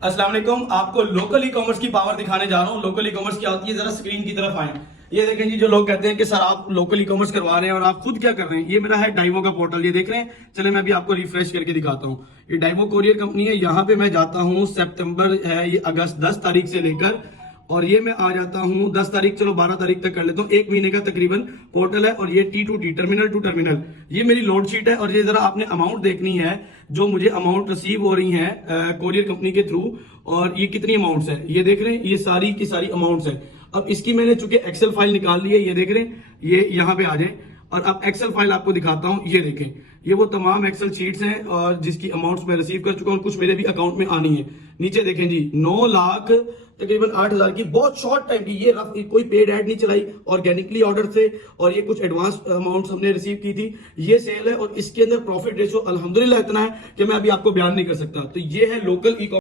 अस्सलाम वालेकुम। आपको लोकल ई कॉमर्स की पावर दिखाने जा रहा हूँ। लोकल ई कॉमर्स क्या होती है, जरा स्क्रीन की तरफ आए। ये देखें जी, जो लोग कहते हैं कि सर आप लोकल ई कॉमर्स करवा रहे हैं और आप खुद क्या कर रहे हैं, ये मेरा है डाइवो का पोर्टल, ये देख रहे हैं। चले मैं अभी आपको रिफ्रेश करके दिखाता हूँ। ये डाइवो कोरियर कंपनी है, यहाँ पे मैं जाता हूँ। सितंबर है ये, अगस्त 10 तारीख से लेकर, और ये मैं आ जाता हूँ 10 तारीख, चलो 12 तारीख तक कर लेता हूँ। एक महीने का तकरीबन पोर्टल है। और ये T2T, टर्मिनल टू टर्मिनल, ये मेरी लोड शीट है। और ये जरा आपने अमाउंट देखनी है, जो मुझे अमाउंट रिसीव हो रही है कोरियर कंपनी के थ्रू, और ये कितनी अमाउंट्स है ये देख रहे हैं। ये सारी की सारी अमाउंट्स है। अब इसकी मैंने चूंकि एक्सेल फाइल निकाल ली है, ये देख रहे हैं, ये यहाँ पे आ जाए। और अब एक्सेल फाइल आपको दिखाता हूँ। ये देखें, ये वो तमाम एक्सेल शीट्स हैं और जिसकी अमाउंट्स मैं रिसीव कर चुका हूँ, कुछ मेरे भी अकाउंट में आनी है। नीचे देखें जी, 9 लाख तकरीबन 8,000 की बहुत शॉर्ट टाइम की, ये रफ, कोई पेड ऐड नहीं चलाई, ऑर्गेनिकली ऑर्डर थे। और ये कुछ एडवांस अमाउंट्स हमने रिसीव की थी। ये सेल है और इसके अंदर प्रॉफिट रेशो अल्हम्दुलिल्लाह इतना है कि मैं अभी आपको बयान नहीं कर सकता। तो ये है लोकल ई